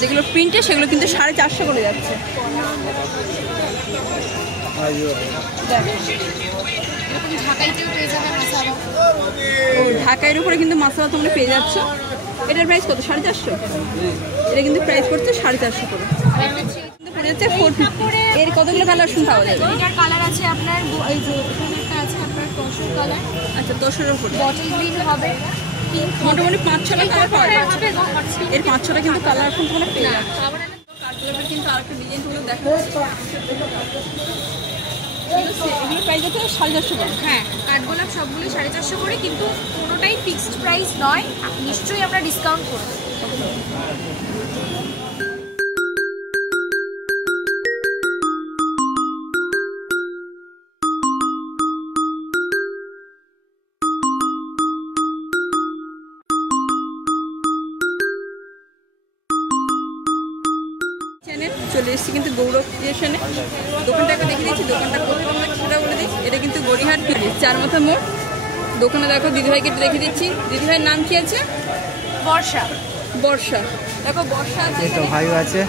যেগুলো প্রিন্টে সেগুলো কিন্তু 450 করে যাচ্ছে। ঢাকাইয়ের উপরে কিন্তু মাসালা তোমরা পেয়ে যাচ্ছ। এটার প্রাইস কত? 450। এটা কিন্তু প্রাইস করছে 450 করে। পড়ে যাচ্ছে 450। এর কতগুলো কালার পাওয়া যাবে? এটার কালার আছে আপনার এই যে এখানে একটা আছে আপনার তসর কালার। আচ্ছা, তসরের উপরে বটল গ্রিন হবে, মোটামুটি 5-6টা কালার পাওয়া যাচ্ছে। এর 5-6টা কিন্তু কালার এখন তোমরা পেয়ে যাচ্ছ। কাঠগোলাপের কিন্তু আরেকটা ডিজাইন গুলো দেখা যাচ্ছে। এগুলো প্রাইস হচ্ছে 450 করে। হ্যাঁ, কাঠগোলাপ সবগুলোই 450 করে, কিন্তু কোনোটাই ফিক্সড প্রাইস নয়, নিশ্চয়ই আমরা ডিসকাউন্ট করব। চলে এসেছি কিন্তু গৌরব ক্রিয়েশনে। দোকানটা একবার দেখে দিচ্ছি, দোকানটা কোথায় সেটা বলে দিচ্ছি। এটা কিন্তু গড়িহাট 4 মাথা মোড়। দোকানে দেখো দিদিভাইকে দেখে দিচ্ছি। দিদিভাইয়ের নাম কি আছে? বর্ষা। বর্ষা। দেখো বর্ষা আছে, ভাই আছে,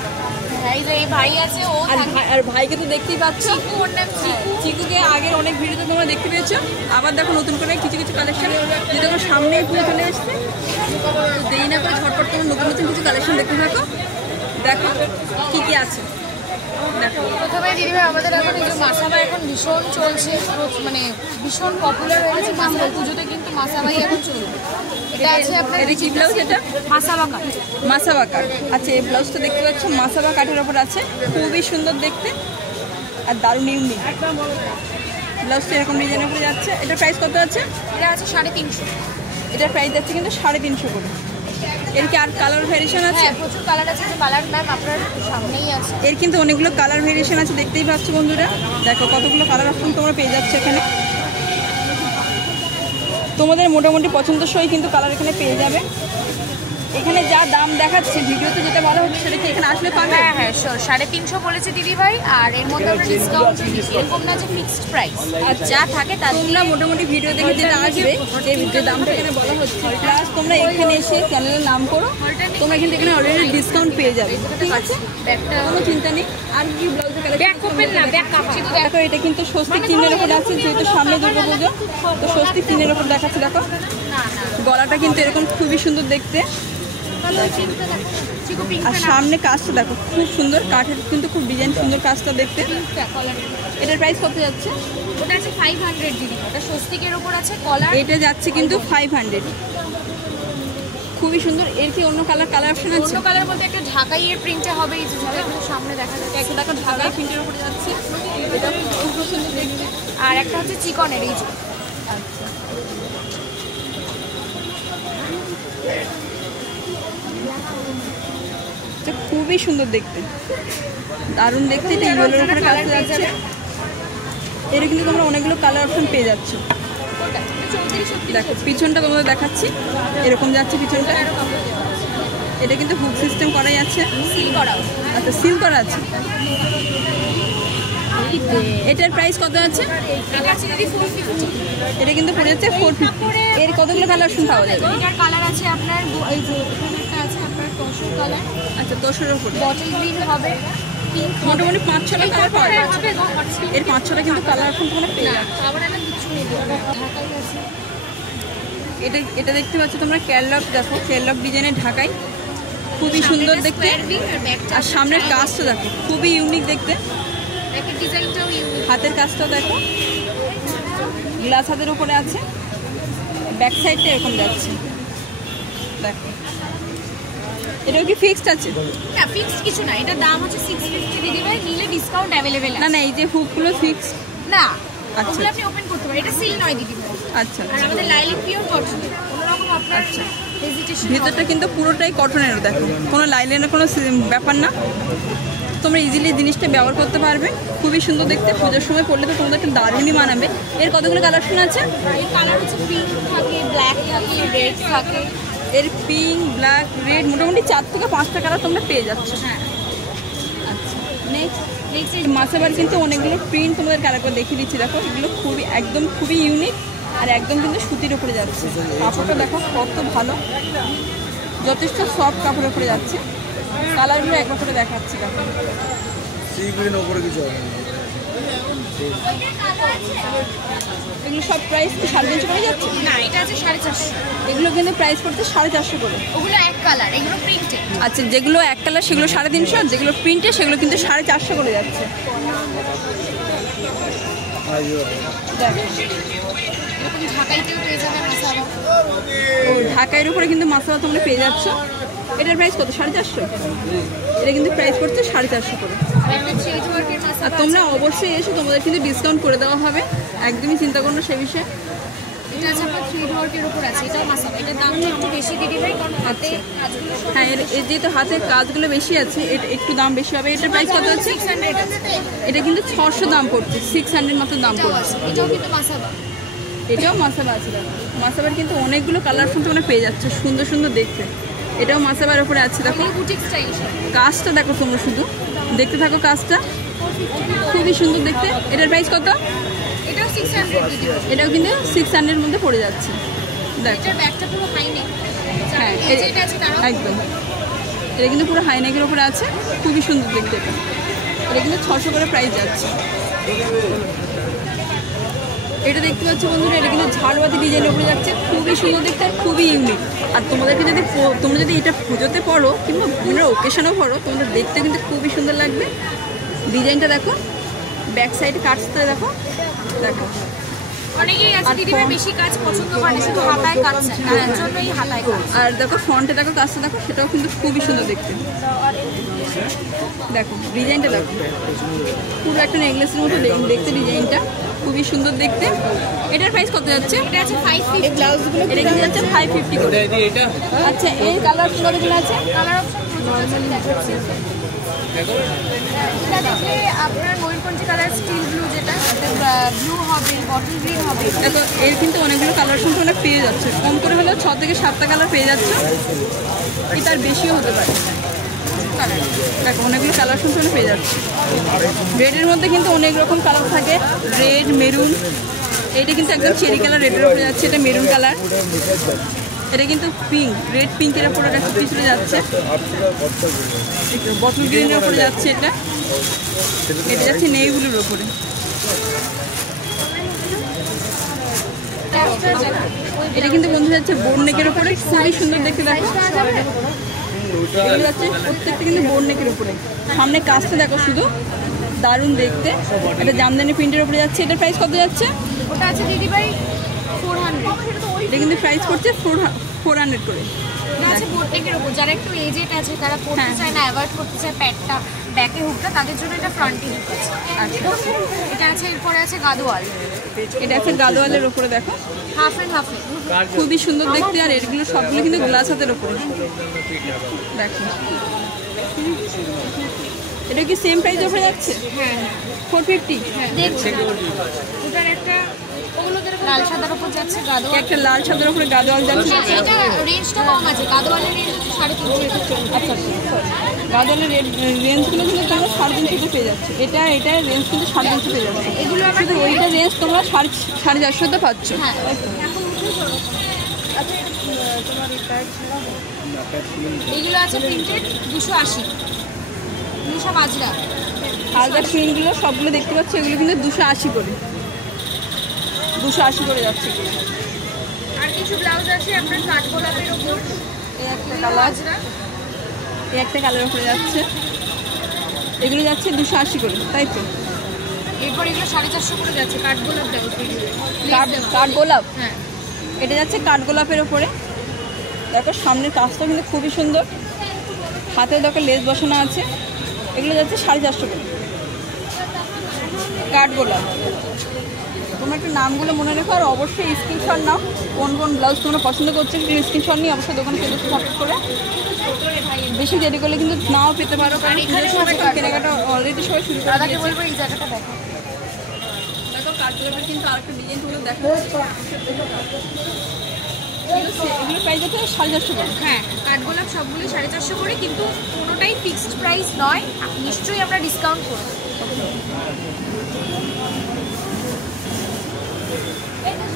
ভাই আছে ও, আর ভাইকে তো দেখতেই পাচ্ছ। চিকু, ওর নাম চিকু। চিকুকে আগের অনেক ভিডিওতে তোমরা দেখতে পেয়েছো। আবার দেখো নতুন করে কিছু কিছু কালেকশন, যদি তোমার সামনেই পুরো চলে এসছে, তো দেরি না করে ঝটপট তোমার নতুন নতুন কিছু কালেকশন দেখতে থাকো। দেখো কি কি আছে। দেখো প্রথমে দিদিভাই আমাদের এখন এই যে মাসাবাই এখন ভীষণ চলছে, মানে ভীষণ পপুলার হয়ে গেছে। মাসাবাই পুজোতে কিন্তু মাসাবাই এখন চলবে। এটা আছে আপনার, এটা কি ব্লাউজ? এটা মাসাবা কাট। মাসাবা কাট। আচ্ছা, এই ব্লাউজটা দেখতে পাচ্ছ মাসাবা কাটের ওপর আছে, খুবই সুন্দর দেখতে আর দারুণ ইউনিক। ব্লাউজটা এরকম ডিজাইনের উপরে যাচ্ছে। এটার প্রাইস কত আছে? এটা আছে 350। এটার প্রাইস যাচ্ছে কিন্তু 350 করে। এর কি আর কালার ভেরিয়েশন আছে? হ্যাঁ, প্রচুর কালার আছে। যে কালার ম্যাম আপনার সামনেই আছে। এর কিন্তু অনেকগুলো কালার ভেরিয়েশন আছে, দেখতেই পাচ্ছ বন্ধুরা। দেখো কতগুলো কালার অপশন তোমরা পেয়ে যাচ্ছে এখানে। তোমাদের মোটামুটি পছন্দসই কিন্তু কালার এখানে পেয়ে যাবে। এখানে যা দাম দেখাচ্ছে ভিডিওতে, যেটা বলা হচ্ছে সেটা কি এখানে আসলে পাবে? হ্যাঁ হ্যাঁ, 350 বলেছে দিদিভাই, আর এর মধ্যে আমরা ডিসকাউন্ট দিচ্ছি। এরকম না যে ফিক্সড প্রাইস, আর যা থাকে তার তোমরা মোটামুটি ভিডিও দেখে যেটা আসবে যে দামটা এখানে বলা হচ্ছে, প্লাস তোমরা এখানে এসে চ্যানেলের নাম করো, তোমরা কিন্তু এখানে অলরেডি ডিসকাউন্ট পেয়ে যাবে। ঠিক আছে, কোনো চিন্তা নেই। আর কি ব্লাউজের কালেকশন? দেখো এটা কিন্তু স্বস্তিক চিহ্নের ওপর আছে, যেহেতু সামনে দুর্গাপুজো, তো স্বস্তিক চিহ্নের ওপর দেখাচ্ছে। দেখো গলাটা কিন্তু এরকম খুবই সুন্দর দেখতে, আর সামনে কাজটা দেখো খুব সুন্দর, কাঠের কিন্তু খুব ডিজাইন সুন্দর কাজটা দেখতে। এটার প্রাইস কত যাচ্ছে? ওটা আছে 500 দিদি। ওটা স্বস্তিকের উপর আছে কলার। এটা যাচ্ছে কিন্তু 500। খুবই সুন্দর। এর কি অন্য কালার অপশন আছে? অন্য কালার বলতে একটা ঢাকাইয়ের প্রিন্টে হবে, এই যে সামনে দেখা যাচ্ছে। একটা দেখো ঢাকাই প্রিন্টের উপরে যাচ্ছে, এটা খুব সুন্দর দেখতে। আর একটা হচ্ছে চিকনের, এই যে। আচ্ছা, খুবই সুন্দর দেখতে, দারুণ দেখতে। এটা ইয়েলোর উপরে কাজ যাচ্ছে। এর কিন্তু তোমরা অনেকগুলো কালার অপশন পেয়ে যাচ্ছ। দেখো পিছনটা তোমাদের দেখাচ্ছি, এরকম যাচ্ছে পিছনটা। এটা কিন্তু হুক সিস্টেম করাই আছে, সিল করা। আচ্ছা, সিল করা আছে। এটার প্রাইস কত আছে? এটা আছে দিদি 450। এটা কিন্তু পড়ে যাচ্ছে 450। এর কতগুলো কালার অপশন পাওয়া যাবে? এটার কালার আছে আপনার এই যে এখানে একটা আছে আপনার তসর কালার। আচ্ছা, তসরের উপরে বটল গ্রিন হবে, পিঙ্ক, মোটামুটি 5-6টা কালার পাওয়া যাচ্ছে। এর 5-6টা কিন্তু কালার এখন তোমরা পেয়ে যাচ্ছ। আবার একটা কিছু নেই, ঢাকাই আছে। এটা দেখতে পাচ্ছ তোমরা, ক্যাটলগ। দেখো ক্যাটলগ ডিজাইনের ঢাকাই, খুবই সুন্দর দেখতে। আর সামনের কাজটা দেখো খুবই ইউনিক দেখতে, ব্যাকের ডিজাইনটাও ইউনিক। হাতের কাজটা দেখো, গ্লাস হাতের উপরে আছে, ব্যাক সাইডটা এরকম যাচ্ছে। দেখো এটাও কি ফিক্সড আছে? না, ফিক্সড কিছু না। এটার দাম হচ্ছে 650 দিদি ভাই, নিলে ডিসকাউন্ট অ্যাভেলেবেল আছে। না না, এই যে হুকগুলো ফিক্সড না, আচ্ছা, ওগুলো আপনি ওপেন করতে পারেন। এটা সিল নয় দিদি ভাই। আচ্ছা, আর আমাদের লাইলিন পিওর কটন, কোনো রকম আপনার হেজিটেশন। ভিতরটা কিন্তু পুরোটাই কটনের। দেখো কোনো লাইলেনের কোনো ব্যাপার না, তোমরা ইজিলি জিনিসটা ব্যবহার করতে পারবে। খুবই সুন্দর দেখতে, পুজোর সময় পড়লে তো তোমাদের একটা দারুণই মানাবে। এর কতগুলো কালেকশন আছে? এর কালার হচ্ছে পিঙ্ক থাকে, ব্ল্যাক থাকে, রেড থাকে। এর পিঙ্ক, ব্ল্যাক, রেড মোটামুটি 4 থেকে 5টা কালার তোমরা পেয়ে যাচ্ছ। হ্যাঁ, আচ্ছা, নেক্সট মাসাবার কিন্তু অনেকগুলো প্রিন্ট তোমাদের কালার দেখিয়ে দিচ্ছি। দেখো এগুলো খুবই একদম খুবই ইউনিক, আর একদম কিন্তু সুতির উপরে যাচ্ছে। কাপড়টা দেখো কত ভালো, যথেষ্ট সফট কাপড়ের উপরে যাচ্ছে। কালারগুলো একবার করে দেখাচ্ছি। দেখো এগুলো সব প্রাইস কি 350 করে যাচ্ছে? না, এটা আছে 450। এগুলো কিন্তু প্রাইস পড়ছে 450 করে। ওগুলো এক কালার, এগুলো প্রিন্টেড। আচ্ছা, যেগুলো এক কালার সেগুলো 350, যেগুলো প্রিন্টে সেগুলো কিন্তু 450 করে যাচ্ছে। এরকম ঢাকাইতেও পেয়ে যাবে মাসালা। ও, ঢাকাইয়ের উপরে কিন্তু মাসালা তোমরা পেয়ে যাচ্ছ। এটার প্রাইস কত? 450। এটা কিন্তু প্রাইস পড়ছে 450 করে। আর তোমরা অবশ্যই এসো, তোমাদের কিন্তু ডিসকাউন্ট করে দেওয়া হবে, একদমই চিন্তা করো না সে বিষয়ে। এটা আছে আপনার থ্রেড ওয়ার্কের উপর আছে, এটাও মাসালা। এটার দামটা একটু বেশি দিদি ভাই, কারণ হাতে কাজগুলো। হ্যাঁ, এর যেহেতু হাতের কাজগুলো বেশি আছে, এটা একটু দাম বেশি হবে। এটার প্রাইস কত আছে? 600 আছে। এটা কিন্তু 600 দাম পড়ছে, 600 মতো দাম পড়ছে। এটাও কিন্তু মাসালা। এটাও মাসাবা আছে। দেখো মাসাবার কিন্তু অনেকগুলো কালারফুল তোমরা পেয়ে যাচ্ছে, সুন্দর সুন্দর দেখতে। এটাও মাসাবার উপরে আছে। দেখো বুটিক স্টাইল কাজটা দেখো, তোমরা শুধু দেখতে থাকো কাজটা, খুবই সুন্দর দেখতে। এটার প্রাইস কত? এটাও 600 দিদি। এটাও কিন্তু 600 এর মধ্যে পড়ে যাচ্ছে। দেখো এটার ব্যাগটা পুরো হাই নেক। হ্যাঁ, এটা আছে তারাও একদম। এটা কিন্তু পুরো হাই নেকের উপরে আছে, খুবই সুন্দর দেখতে। এটা কিন্তু 600 করে প্রাইস যাচ্ছে। এটা দেখতে পাচ্ছ বন্ধুরা, এটা কিন্তু ঝাড়বাতি ডিজাইনের উপরে যাচ্ছে, খুবই সুন্দর দেখতে আর খুবই ইউনিক। আর তোমাদেরকে যদি তোমরা যদি এটা পুজোতে পড়ো কিংবা বিভিন্ন ওকেশনেও পড়ো, তোমাদের দেখতে কিন্তু খুবই সুন্দর লাগবে। ডিজাইনটা দেখো, ব্যাক সাইডে কাটতে দেখো। দেখো অনেকেই আছে দিদি ভাই বেশি কাজ পছন্দ করে না, শুধু হাতায় কাজ চায়, তার জন্যই হাতায় কাজ। আর দেখো ফ্রন্টে দেখো কাজটা দেখো, সেটাও কিন্তু খুবই সুন্দর দেখতে। দেখো ডিজাইনটা দেখো, পুরো একটা নেকলেসের মতো দেখতে ডিজাইনটা, খুবই সুন্দর দেখতে। এটার প্রাইস কত যাচ্ছে? এটা আছে 550। ব্লাউজগুলো এটা কিন্তু যাচ্ছে 550 করে। আচ্ছা, এই কালারগুলো যেগুলো আছে, কালার অপশন প্রচুর আছে, দেখাচ্ছি। এটা দেখলে আপনার ময়ূরকঞ্চি কালার, স্টিল ব্লু, যেটা ব্লু হবে, বটল গ্রিন হবে। দেখো এর কিন্তু অনেকগুলো কালার শুনতে অনেক পেয়ে যাচ্ছে, কম করে হলেও 6 থেকে 7টা কালার পেয়ে যাচ্ছে, কি তার বেশিও হতে পারে। দেখো অনেকগুলো কালার শুনতে পেয়ে যাচ্ছে। রেডের মধ্যে কিন্তু অনেক রকম কালার থাকে, রেড, মেরুন। এইটা কিন্তু একদম চেরি কালার রেডের উপরে যাচ্ছে, এটা মেরুন কালার। এটা কিন্তু পিঙ্ক, রেড পিঙ্কের উপরে একটা পিছনে যাচ্ছে, বটল গ্রিনের উপরে যাচ্ছে। এটা যাচ্ছে নেইগুলোর উপরে। এটা কিন্তু বন্ধু যাচ্ছে বোর্ড নেকের উপরে, খুবই সুন্দর দেখতে। দেখো এগুলো যাচ্ছে প্রত্যেকটা কিন্তু বোর্ড নেকের উপরে। সামনে কাজটা দেখো শুধু, দারুণ দেখতে। এটা জামদানি প্রিন্টের উপরে যাচ্ছে। এটার প্রাইস কত যাচ্ছে? ওটা আছে দিদি ভাই 400। এটা কিন্তু প্রাইস করছে 400 করে। এটা আছে বোটনেকের উপর, যারা একটু এজেড আছে, তারা পড়তে চায় না, অ্যাভয়েড করতে চায় প্যাডটা, ব্যাকে হুকটা, তাদের জন্য এটা ফ্রন্টে হুক আছে। আচ্ছা, এটা আছে, এরপরে আছে গাদোয়াল। এটা আছে গাদোয়ালের উপরে। দেখো হাফ অ্যান্ড হাফ, খুবই সুন্দর দেখতে। আর এগুলো সবগুলো কিন্তু গ্লাস হাতের উপরে। দেখো এটা কি সেম প্রাইস উপরে যাচ্ছে? হ্যাঁ 450। দেখছি ওটার একটা লাল সাদার উপর যাচ্ছে গাদোয়াল। একটা লাল সাদার উপরে গাদোয়াল যাচ্ছে। এটা রেঞ্জটা কম আছে, গাদোয়ালের রেঞ্জ হচ্ছে 350। আচ্ছা, গাদোয়ালের রেঞ্জগুলো কিন্তু তোমরা 350 পেয়ে যাচ্ছে। এটার রেঞ্জ কিন্তু 350 পেয়ে যাচ্ছে। এগুলো আমার শুধু ওইটা রেঞ্জ তোমরা 450 পাচ্ছ। হ্যাঁ, এগুলো আছে প্রিন্টেড 280, নিশা বাজরা। হালদার প্রিন্টগুলো সবগুলো দেখতে পাচ্ছি, এগুলো কিন্তু 280 করে, 280 করে যাচ্ছে। আর কিছু ব্লাউজ আছে আপনার কাঠগোলাপের উপর, এই একটা কালার, এই একটা কালার উপরে যাচ্ছে। এগুলো যাচ্ছে 280 করে, তাই তো? এরপর এগুলো 450 করে যাচ্ছে, কাঠগোলাপ ব্লাউজ। কাঠগোলাপ, হ্যাঁ, এটা যাচ্ছে কাঠগোলাপের উপরে। দেখো সামনের কাজটা কিন্তু খুবই সুন্দর, হাতে দেখো লেস বসানো আছে। এগুলো যাচ্ছে 450 করে, কাঠগোলাপ। তোমরা একটু নামগুলো মনে রেখো, আর অবশ্যই স্ক্রিনশট নাও, কোন কোন ব্লাউজ তোমরা পছন্দ করছো একটু স্ক্রিনশট নিয়ে অবশ্যই দোকানে চলে সাপোর্ট করে। বেশি দেরি করলে কিন্তু নাও পেতে পারো, কারণ কেনাকাটা অলরেডি সবাই শুরু করে দিয়েছে। বলবো এই জায়গাটা দেখো, দেখো কাঠগোলাপের কিন্তু আরেকটা ডিজাইন তোমরা দেখো। এগুলো প্রাইস আছে 450 করে। হ্যাঁ, কাঠগোলাপ সবগুলো 450 করে, কিন্তু কোনোটাই ফিক্সড প্রাইস নয়, নিশ্চয়ই আমরা ডিসকাউন্ট করব।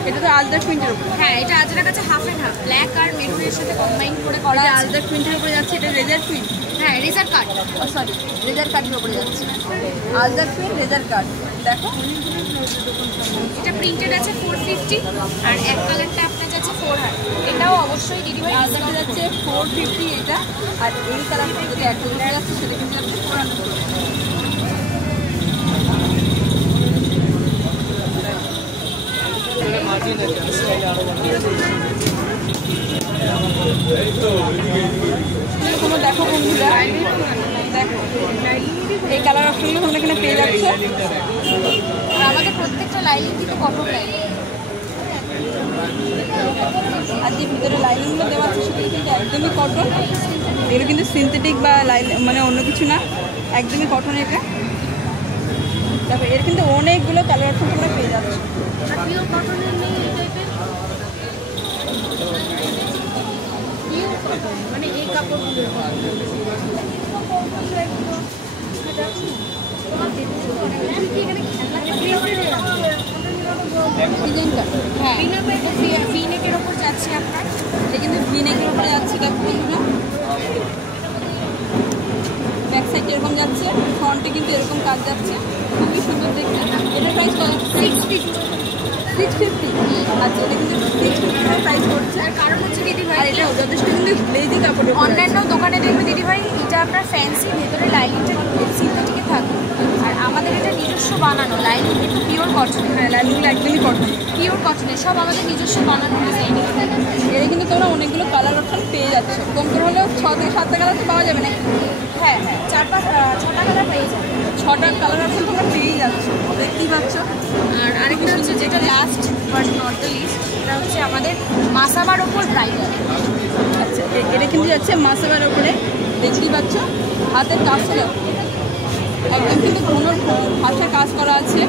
এটা তো আলদার প্রিন্টের উপর। হ্যাঁ, এটা আজরাক আছে হাফ অ্যান্ড হাফ, ব্ল্যাক আর মেরুনের সাথে কম্বাইন করে করা এটা আছে। আলদার প্রিন্টের উপরে যাচ্ছে, এটা রেজার প্রিন্ট। হ্যাঁ, রেজার কাট, সরি, রেজার কাটের উপরে যাচ্ছে, আলদার প্রিন্ট রেজার কাট। দেখো এটা প্রিন্টেড আছে 450 আর এক কালারটা আপনার যাচ্ছে 400। এটাও অবশ্যই দিদিভাই আলদারটা যাচ্ছে 450 এটা, আর এই কালারটা যেটা একটা উপরে যাচ্ছে সেটা কিন্তু যাচ্ছে 400। তোমরা দেখো বন্ধুরা, দেখো এই কালার অপশনগুলো তোমরা এখানে পেয়ে যাচ্ছে। আর আমাদের প্রত্যেকটা লাইন কিন্তু কটন লাইন। আর যে ভিতরে লাইনিংগুলো দেওয়া আছে সেগুলো কিন্তু একদমই কটন, এগুলো কিন্তু সিনথেটিক বা লাইন মানে অন্য কিছু না, একদমই কটন। এটা দেখো এর কিন্তু অনেকগুলো কালার অপশন তোমরা পেয়ে যাচ্ছে। আর পিওর কটনের নেই এই টাইপের, পিওর কটন মানে এই কাপড়গুলো ডিজাইনটা হ্যাঁ ভিনেকের ওপর যাচ্ছে আপনার। এটা কিন্তু ভিনেকের উপরে যাচ্ছে, দেখো বন্ধুরা ব্যাক সাইড এরকম যাচ্ছে, ফ্রন্টে কিন্তু এরকম কাজ যাচ্ছে, খুবই সুন্দর দেখতে। এটা প্রাইস কত? 650। আচ্ছা, এটা কিন্তু 650 প্রাইস করছে। আর কারণ হচ্ছে দিদিভাই, আর এটা যথেষ্ট কিন্তু লেজি কাপড়ের উপরে অন্যান্য দোকানে দেখবে দিদিভাই এটা আপনার ফ্যান্সি, ভেতরে লাইনিংটা সিনথেটিকে থাকে, আর আমাদের এটা নিজস্ব বানানো লাইনিং কিন্তু পিওর কটন। হ্যাঁ, লাইনগুলো একদমই কটন, পিওর কটনের সব আমাদের নিজস্ব বানানো ডিজাইন। এর কিন্তু তোমরা অনেকগুলো কালার অপশন পেয়ে যাচ্ছ, কম করে হলেও 6 থেকে 7টা কালার তো পাওয়া যাবে নাকি? হ্যাঁ হ্যাঁ, 4-5-6টা কালার পেয়ে যাবে। 6টা কালার অপশন তোমরা পেয়েই যাচ্ছ, দেখতেই পাচ্ছ। আর আরেকটা হচ্ছে যেটা last but not the least, এটা হচ্ছে আমাদের মাসাবার ওপর ব্রাইডাল। আচ্ছা, এটা কিন্তু যাচ্ছে মাসাবার উপরে, দেখতেই পাচ্ছ হাতের কাজটা দেখো, একদম কিন্তু কোনো হাতে কাজ করা আছে।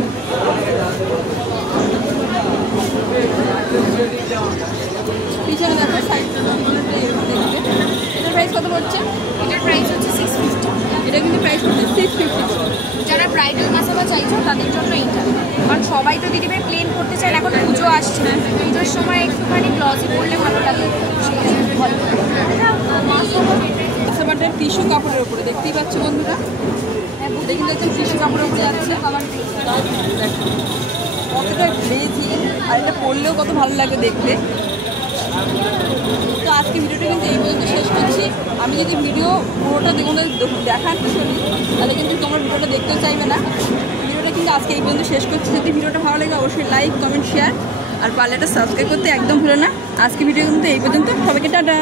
পিছনে দেখো সাইডটা এরকম দেখতে। এটার প্রাইস কত পড়ছে? এটার প্রাইস হচ্ছে 650। এটা কিন্তু প্রাইস পড়ছে 650। যারা ব্রাইডাল মাসাবা চাইছো তাদের জন্য এইটা, কারণ সবাই তো দিদিভাই প্লেন করতে চায়, এখন পুজো আসছে, পুজোর সময় একটুখানি গ্লসি পরলে ভালো লাগে। মাসাবাটার টিস্যু কাপড়ের উপরে, দেখতেই পাচ্ছ বন্ধুরা, এটা কিন্তু একদম টিস্যু কাপড়ের উপরে যাচ্ছে। কতটা গ্লেজি, আর এটা পরলেও কত ভালো লাগে দেখতে। তো আজকে ভিডিওটা কিন্তু এই পর্যন্ত শেষ করছি। আমি যদি ভিডিও পুরোটা তোমাদের দেখাতে চলি তাহলে কিন্তু তোমরা ভিডিওটা দেখতেও চাইবে না। ভিডিওটা কিন্তু আজকে এই পর্যন্ত শেষ করছি। যদি ভিডিওটা ভালো লাগে অবশ্যই লাইক, কমেন্ট, শেয়ার আর পারলে এটা সাবস্ক্রাইব করতে একদম ভুলো না। আজকে ভিডিও কিন্তু এই পর্যন্ত, সবাইকে টাটা।